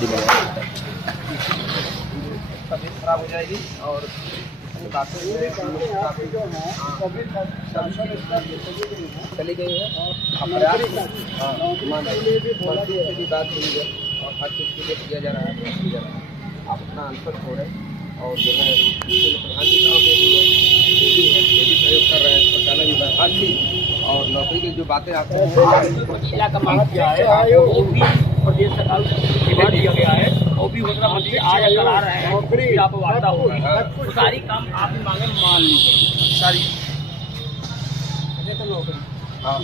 गाड़ी में तबीयत खराब हो जाएगी और बातें चली गई है। प्रयास मंत्री से भी बात हुई है और हर चीज़ के लिए किया जा रहा है, आप अपना आंसर छोड़ें और जो है प्रधान जी गाँव के लिए ये भी सहयोग कर रहे हैं, शौचालय भी हर चीज़ और नौकरी की जो बातें आते हैं जिला का मांग किया है वो भी प्रदेश सरकार को दिया गया है, वो भी दूसरा मंत्री आज करा रहे हैं, आप वार्ता होगी तो सारी काम आप मांगे मान लीजिए सारी।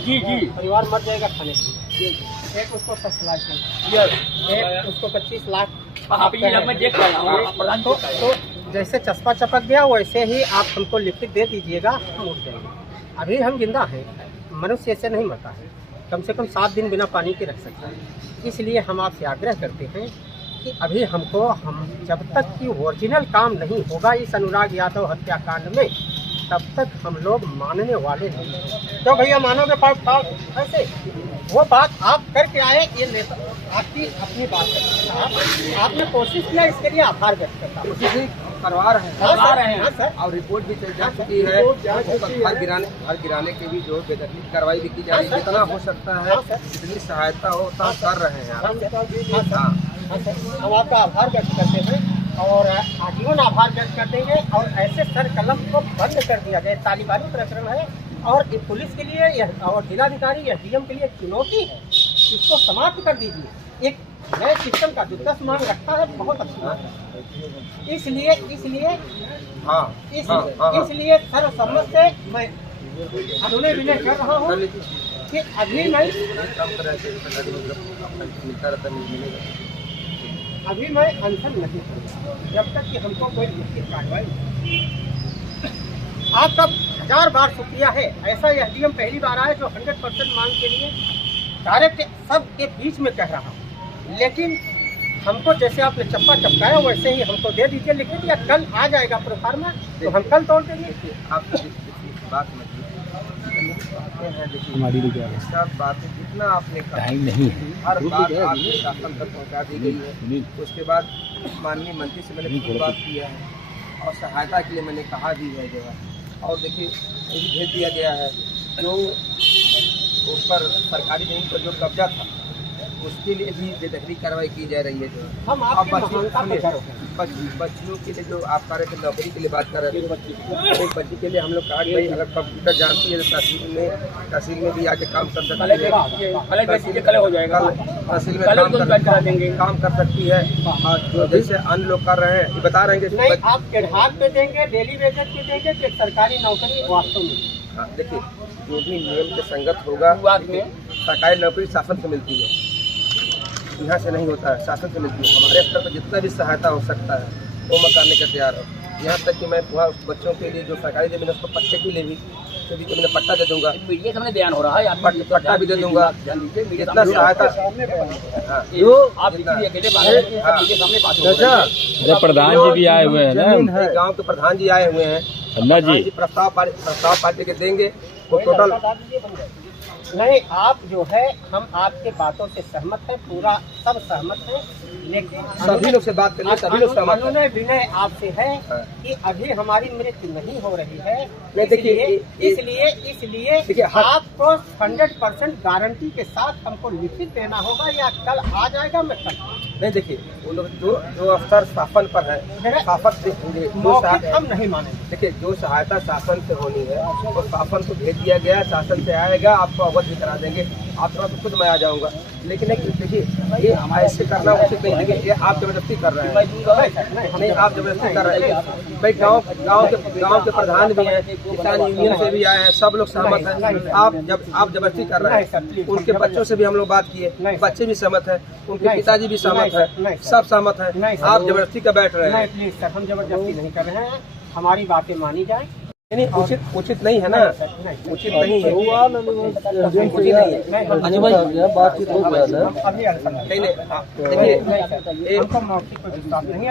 जी जी परिवार मर जाएगा खाने के लिए। एक उसको 7 लाख एक उसको 25 लाख। आप ये मैं देख रहा हूँ प्रधान तो जैसे चस्पा चपक गया वैसे ही आप हमको लिखित दे दीजिएगा, हम उठ जाएंगे। अभी हम जिंदा हैं, मनुष्य ऐसे नहीं मरता है, कम से कम 7 दिन बिना पानी के रख सकते हैं। इसलिए हम आपसे आग्रह करते हैं कि अभी हमको जब तक कि ओरिजिनल काम नहीं होगा इस अनुराग यादव हत्याकांड में, तब तक हम लोग मानने वाले नहीं हैं। तो भैया मानोगे ऐसे वो बात आप करके आए, ये नेता आपकी अपनी बात है, आपने कोशिश किया, इसके लिए आभार व्यक्त करता हूं। करवा रहे हैं सर। और रिपोर्ट भी चल जा चुकी है। घर गिराने की भी जो बेदखली कार्रवाई भी की जा रही है, जितना हो सकता है जितनी सहायता हो उतना कर रहे हैं आप। हम आपका आभार व्यक्त करते हैं और आजीवन आभार व्यक्त कर देंगे और ऐसे सर कलम को बंद कर दिया जाए। तालिबानी प्रकरण है और पुलिस के लिए और जिलाधिकारी या डीएम के लिए एक चुनौती है, इसको समाप्त कर दीजिए। एक नए सिस्टम का जो 10 मांग रखता है बहुत अच्छी बात है। इसलिए सर्वसम्मत से मैं अनुनय विनय कर रहा हूँ कि अभी मैं अनशन नहीं करूँगा जब तक कि हमको कोई लिखित कार्रवाई नहीं। आपका 1000 बार शुक्रिया है। ऐसा एसडीएम पहली बार आया जो 100% मांग के लिए डायरेक्ट सबके बीच में कह रहा हूँ, लेकिन हमको जैसे आपने चप्पा चपकाया वैसे ही हमको दे दीजिए लिखित, या कल आ जाएगा प्रोफार्मा तो हम कल तोड़ देंगे। बात हमारी सब बातें जितना आपने टाइम नहीं है, हर बात आपके शासन तक पहुँचा दी गई है। उसके बाद माननीय मंत्री से मैंने खुद बात किया है और सहायता के लिए मैंने कहा भी है जगह। और देखिए ये भी भेज दिया गया है जो उस पर सरकारी जमीन पर जो कब्जा था उसके लिए भी बेदखली कार्रवाई की जा रही है। जो हम अब बच्चियों के लिए जो आप कार्य के नौकरी के लिए बात कर रहे थे, एक बच्ची के लिए हम लोग कहा कि भाई अगर कंप्यूटर जानती है तो तहसील में भी आके काम कर सकती है, तहसील में काम कर सकती है। और जो जैसे अन्य लोग कर रहे हैं ये बता रहे हैं कि आप एडहाक पे देंगे, डेली वेजेस पे देंगे कि सरकारी नौकरी वास्तव में। हाँ देखिए जो भी नियम के संगत होगा सरकारी नौकरी शासन से मिलती है, यहाँ से नहीं होता है, शासन से मिलती है। हमारे स्तर पर जितना भी सहायता हो सकता है वो मैं करने का तैयार हूँ। यहाँ तक कि मैं वहाँ बच्चों के लिए जो सरकारी जमीन है उसको पट्टे के लिए भी मैंने पट्टा दे दूंगा, मीडिया सामने बयान हो रहा है, पट्टा भी दे दूंगा, जितना सहायता प्रधान जी भी आए हुए हैं ना, गाँव के प्रधान जी आए हुए हैं अन्ना जी, प्रस्ताव पार्टी के देंगे वो टोटल नहीं। आप जो है हम आपके बातों से सहमत हैं, पूरा सब सहमत हैं, लेकिन सभी लोग से बात करिए, सभी लोग सहमत हैं। अनुनय विनय आपसे है कि अभी हमारी मृत्यु नहीं हो रही है, इसलिए आपको 100% गारंटी के साथ हमको लिखित देना होगा, या कल आ जाएगा मैं कल नहीं। देखिए वो लोग जो अफसर शासन पर है शासन हम नहीं मानेंगे। देखिए जो सहायता शासन से होनी है वो शासन को भेज दिया गया, शासन से आएगा, आपको अवगत भी करा देंगे। आप थोड़ा तो खुद मैं आ जाऊंगा, लेकिन देखिए ये ऐसे करना उसे कहीं देखिए ये आप जबरदस्ती कर रहे हैं, नहीं आप जबरदस्ती कर रहे हैं भाई। गांव के प्रधान भी हैं, किसान यूनियन से भी आए हैं, सब लोग सहमत हैं। आप जबरदस्ती कर रहे हैं। उनके बच्चों से भी हम लोग बात किए, बच्चे भी सहमत हैं, उनके पिताजी भी सहमत है, सब सहमत है। आप जबरदस्ती का बैठ रहे हैं। प्लीज सर, हम जबरदस्ती नहीं कर रहे हैं, हमारी बातें मानी जाए। नहीं उचित नहीं है ना, उचित नहीं है, उचित नहीं है। अजय भाई बातचीत हो गया है। नहीं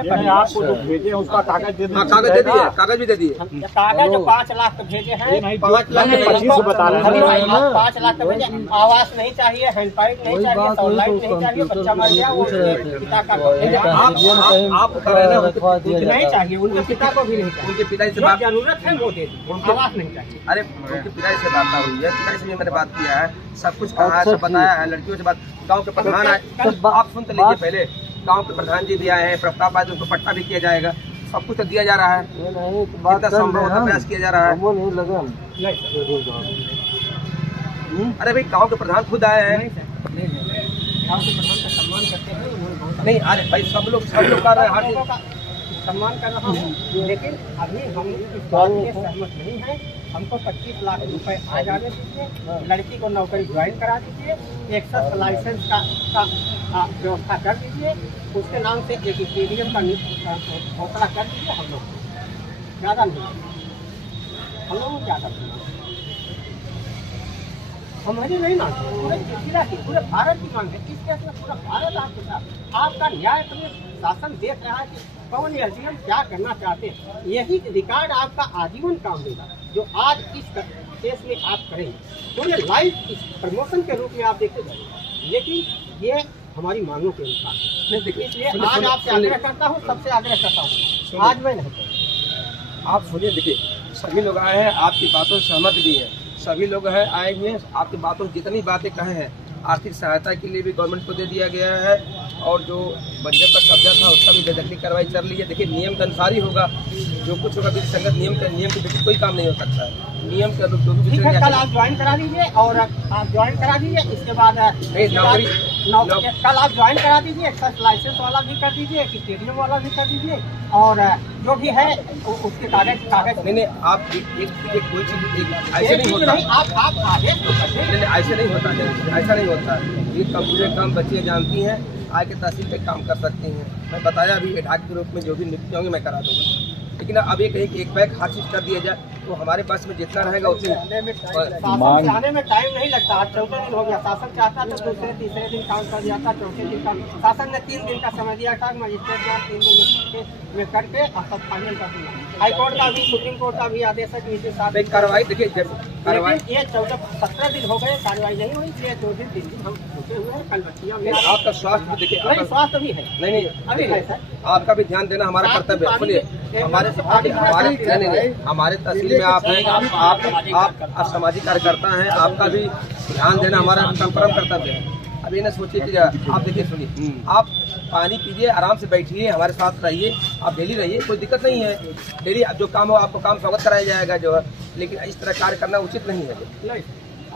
देखिए आपको जो भेजे उसका कागज दे हाँ कागज दे दिए, कागज भी दे दिए। कागज जो 5 लाख भेजे हैं, 5 लाख 25 बता रहे हैं। 5 लाख भेजे, आवास नहीं चाहिए, हैंडपाइप नहीं चाहिए, सॉलाइट नहीं चाहिए, बच्चा मर गया वो पिता का आप बता रहे हैं नहीं चाहिए, उनके पिता को भी नहीं चाहिए, उनके पिताजी से बात, जरूरत है वो दे दी, आवास नहीं चाहिए। अरे उनके पिताजी से बात हुई है, पिताजी से भी मैंने बात किया है, सब कुछ कहा है, सब बताया है, लड़कियों से बात, गांव के प्रधान आए, आप सुन तो लीजिए पहले, गांव के प्रधान जी भी आए हैं, प्रस्ताव आए तो उनको पट्टा भी किया जाएगा, सब कुछ तो दिया जा रहा है, जितना संभव होता प्रयास किया जा रहा है। वो नहीं लगा अरे भाई गांव के प्रधान खुद आए हैं, गाँव के प्रधान का सम्मान करते हैं, उन्होंने बहुत नहीं अरे भाई सब लोग कर रहे हैं, हर चीज का सम्मान कर रहा हूँ, लेकिन अभी हम इस बात में सहमत नहीं है। हमको 25 लाख रुपए आ जाने दीजिए, लड़की को नौकरी ज्वाइन करा दीजिए, एक्सेस लाइसेंस का व्यवस्था कर दीजिए, उसके नाम से एक स्टेडियम का घोषणा कर दीजिए। हम लोग ज़्यादा नहीं, हम लोग ज़्यादा नहीं, हमारी नहीं मांग, पूरे जिला की, पूरे भारत की मांग है। इस केस में पूरा भारत आपके साथ, आपका न्याय शासन देख रहा है कि कौन एसडीएम क्या करना चाहते हैं। यही रिकॉर्ड आपका आजीवन काम देगा, जो आज इस केस में आप करेंगे, पूरे लाइव प्रमोशन के रूप में आप देखते जाएंगे। लेकिन ये हमारी मांगों के अनुसार है, इसलिए आज आपसे आग्रह करता हूँ, सबसे आग्रह करता हूँ, आज मैं नहीं। आप सुनिए, देखिए सभी लोग आए हैं, आपकी बातों से सहमत भी हैं, सभी लोग हैं आए हुए हैं, आपकी बातों जितनी बातें कहे हैं, आर्थिक सहायता के लिए भी गवर्नमेंट को दे दिया गया है, और जो बजट पर कब्जा था उसका भी बेदखली कार्रवाई चल रही है। देखिए नियम के अनुसार ही होगा, जो कुछ होगा विधि संगत नियम के विपरीत कोई काम नहीं हो सकता है, नियम के ठीक है। कल आप ज्वाइन करा दीजिए, और आप ज्वाइन करा दीजिए, इसके बाद कल आप ज्वाइन करा दीजिए, एक्सेस लाइसेंस वाला भी कर दीजिए, स्टेडियम वाला भी कर दीजिए, और जो भी है उसके कागज नहीं आप एक कोई चीज ऐसे नहीं होता, आप आदेश तो ऐसे नहीं होता है, ऐसा नहीं होता। ये कंप्यूटर काम बच्चे जानती हैं, आगे तहसील पे काम कर सकती हैं। मैं बताया अभी एडहाक के रूप में जो भी नियुक्ति होंगी मैं करा दूंगा, लेकिन अब ये कहीं कि एक बैग हर चीज कर दिया जाए तो हमारे पास में जितना रहेगा उतनी शासन आने में टाइम नहीं लगता। आज 14 दिन हो गया, शासन चाहता तो दूसरे तीसरे दिन काम कर दिया था, चौथे दिन का शासन ने 3 दिन का समय दिया था, मजिस्ट्रेट ने 3 दिन में करके और सब फाइनल कर दिया। हाई कोर्ट का भी, सुप्रीम कोर्ट का भी आदेश है कि कार्रवाई देखिए कार्रवाई ये 17 दिन हो गए, कार्रवाई नहीं हुई, इसलिए 2 दिन 3 दिन हम सोचे हुए हैं। कल बच्चियाँ आपका स्वास्थ्य देखिए, स्वास्थ्य भी है, नहीं अभी है सर, आपका भी ध्यान देना हमारा कर्तव्य है। सुनिए हमारे तहसील में आप सामाजिक कार्यकर्ता हैं, आपका भी ध्यान देना हमारा परम कर्तव्य है। अब ये ना सोचिए कि आप देखिए, सुनिए, आप पानी पीजिए, आराम से बैठिए, हमारे साथ रहिए, आप डेली रहिए, कोई दिक्कत नहीं है। डेली जो काम हो आपको काम स्वागत कराया जाएगा जो है, लेकिन इस तरह कार्य करना उचित नहीं है। नहीं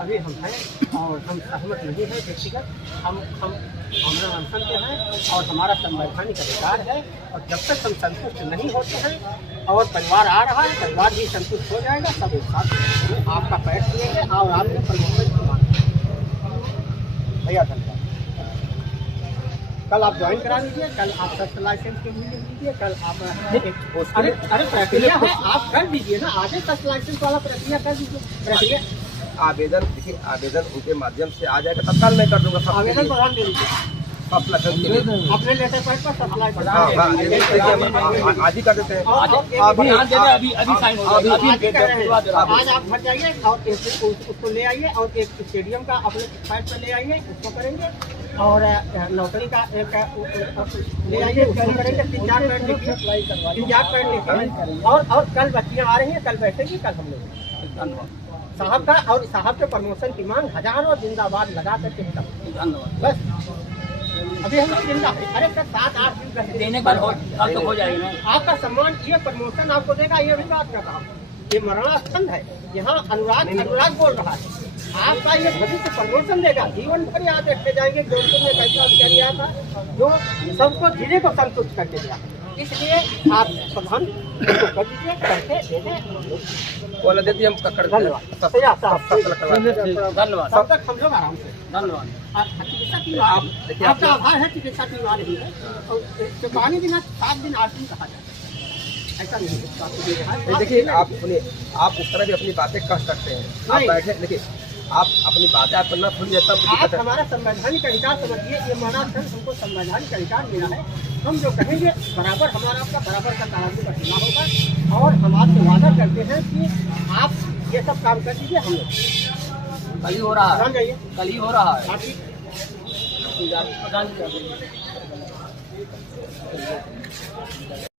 अभी हम हैं और हम सहमत नहीं है व्यक्तिगत, हम अनशन के हैं और हमारा संवैधानिक अधिकार है, और जब तक हम संतुष्ट नहीं होते हैं और परिवार आ रहा है, परिवार भी संतुष्ट हो जाएगा, सब एक साथ आपका पैर छुएंगे और आपने प्रमोशन की मांग भैया। धन्यवाद। कल आप ज्वाइन करा लीजिए, कल आप सर्च लाइसेंस के लिए लीजिए, कल आप अरे प्रक्रिया है, आप कर दीजिए ना, आगे सर्च लाइसेंस वाला प्रक्रिया कर दीजिए। प्रक्रिया आवेदन देखिए, आवेदन उनके माध्यम से आ जाएगा, तत्काल मैं कर दूंगा। आवेदन प्रदान दे दीजिए अपने लेटर पैड पर सप्लाई आज ही कर देते हैं, आज आप भर जाइए और उसको ले आइए, और एक स्टेडियम का अपने पैड पर ले आइए, उसको करेंगे, और नौकरी का एक ले आइए, उसको करेंगे। 3-4 पैड लिखिए, और कल बच्चियाँ आ रही हैं, कल बैठेगी, कल हम लोग साहब का और साहब के प्रमोशन की मांग हजारों जिंदाबाद लगा करके धन्यवाद। बस अभी हम जिंदा है, अरे सर 7-8 दिन देने पर कल तो हो जाएगा आपका सम्मान, ये प्रमोशन आपको देगा, ये भी बात कर रहा हूँ। ये मरणास्पंद है, यहाँ अनुराग बोल रहा है, आपका ये भविष्य प्रमोशन देगा, जीवन भर याद रखे जाएंगे। जोधपुर में कैसा अधिकारी आया था जो सबको जिले को संतुष्ट करके दिया, इसलिए आप प्रधान कर दीजिए, करके दे दें, बोला देती हम कर। धन्यवाद, धन्यवाद। तब तक हम लोग आराम से धन्यवाद। चिकित्सा टीम आपका आभार है, चिकित्सा टीम आ रही है, और पानी दिन 7 दिन 8 दिन कहा जाता है। ऐसा नहीं है, तो आपको दे रहा है। देखिए आप उस तरह भी अपनी बातें कह सकते हैं। आप नहीं। बैठे, देखिए आप अपनी बातें आप करना थोड़ी देता आप हमारा संवैधानिक अधिकार समझिए, ये महाराज संघ हमको संवैधानिक अधिकार मिला है। हम जो कहेंगे बराबर हमारा आपका बराबर का तराजू का चुनाव होगा, और हम आपसे वादा करते हैं कि आप ये सब काम कर दीजिए। हम लोग कल ही हो रहा मान जाइए, कल ही हो रहा है। आप ही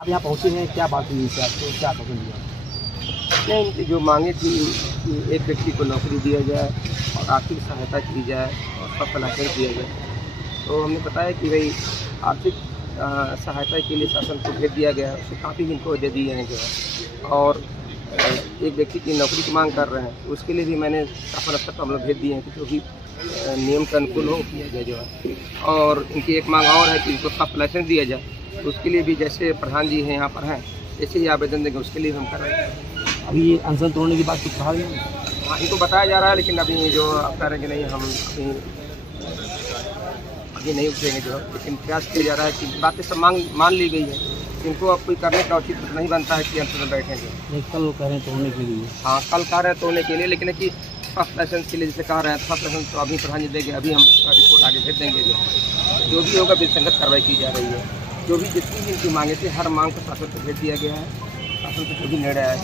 अब यहाँ पहुँचे हैं, क्या बात हुई इससे आपको, क्या पसंद नहीं, इनकी जो मांगे थी कि एक व्यक्ति को नौकरी दिया जाए और आर्थिक सहायता की जाए और सब कलाकर दिया जाए, तो हमने बताया कि भाई आर्थिक सहायता के लिए शासन को भेज दिया गया, उसको काफ़ी इनको दे दिए हैं जो है, और एक व्यक्ति की नौकरी की मांग कर रहे हैं, उसके लिए भी मैंने शासन स्तर पर हम लोग भेज दिए हैं कि जो भी नियम के अनुकूल हो किया जाए जो है। और इनकी एक मांग और है कि इनको सब लाइसेंस दिया जाए, तो उसके लिए भी जैसे प्रधान जी हैं यहाँ पर हैं, जैसे ही आवेदन देंगे उसके लिए हम कर रहे हैं। अभी ये अनशन तोड़ने की बात कुछ कहा गया? हाँ, इनको बताया जा रहा है, लेकिन अभी जो आप कह रहे हैं कि नहीं हम अभी नहीं उठेंगे जो है, लेकिन प्रयास किया जा रहा है कि बातें सब मान ली गई है। इनको अब कोई करने का उचित नहीं बनता है कि हम सब बैठेंगे। नहीं, कल कह रहे हैं तोड़ने के लिए। हाँ, कल कह रहे हैं तोड़ने के लिए, लेकिन कि फर्स्ट लाइसेंस के लिए जैसे कह रहे हैं, फर्स्ट लाइसेंस तो अभी प्रधान जी देंगे, अभी हम उसका रिपोर्ट आगे भेज देंगे। जो भी होगा विसंगत कार्रवाई की जा रही है। जो भी जितनी भी इनकी मांगे थी, हर मांग को शासन को भेज दिया गया है। शासन से जो भी निर्णय है